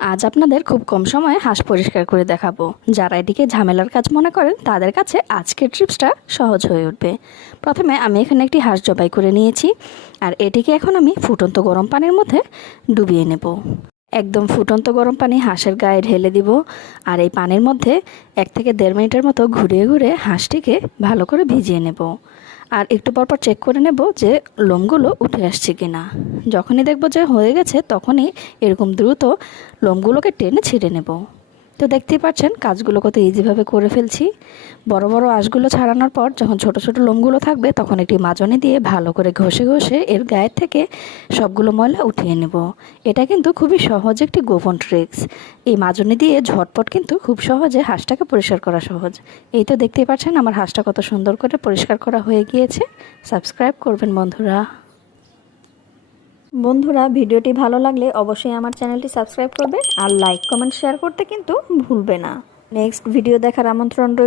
আজ আপনাদের খুব কম সময়ে হাঁস পরিষ্কার করে দেখাবো। যারা এটিকে ঝামেলার কাজ মনে করেন তাদের কাছে আজকের ট্রিপসটা সহজ হয়ে উঠবে। প্রথমে আমি এখানে একটি হাঁস জবাই করে নিয়েছি, আর এটিকে এখন আমি ফুটন্ত গরম পানির মধ্যে ডুবিয়ে নেব। একদম ফুটন্ত গরম পানি হাঁসের গায়ে ঢেলে দিব, আর এই পানির মধ্যে 1 থেকে 1.5 মিনিটের মতো ঘুরিয়ে ঘুরিয়ে হাঁসটিকে ভালো করে ভিজিয়ে নেব। আর একটু পরপর চেক করে নেব যে লোমগুলো উঠে আসছে কিনা। যখনই দেখব যে হয়ে গেছে তখনই এরকম দ্রুত লোমগুলোকে টেনে ছিঁড়ে নেব। তো দেখতেই পাচ্ছেন কাজগুলো কত ইজিভাবে করে ফেলছি। বড় বড় আঁশগুলো ছাড়ানোর পর যখন ছোট ছোট লোমগুলো থাকবে তখন একটি মাজনি দিয়ে ভালো করে ঘষে ঘষে এর গায়ের থেকে সবগুলো ময়লা উঠিয়ে নেব। এটা কিন্তু খুবই সহজ একটি গোপন ট্রিক্স। এই মাজনি দিয়ে ঝটপট কিন্তু খুব সহজে হাঁসটাকে পরিষ্কার করা সহজ। এই তো দেখতেই পাচ্ছেন আমার হাঁসটা কত সুন্দর করে পরিষ্কার করা হয়ে গিয়েছে। সাবস্ক্রাইব করবেন বন্ধুরা। বন্ধুরা, ভিডিওটি ভালো লাগলে অবশ্যই আমার চ্যানেলটি সাবস্ক্রাইব করবে আর লাইক কমেন্ট শেয়ার করতে কিন্তু ভুলবে না। নেক্সট ভিডিও দেখার আমন্ত্রণ রইল।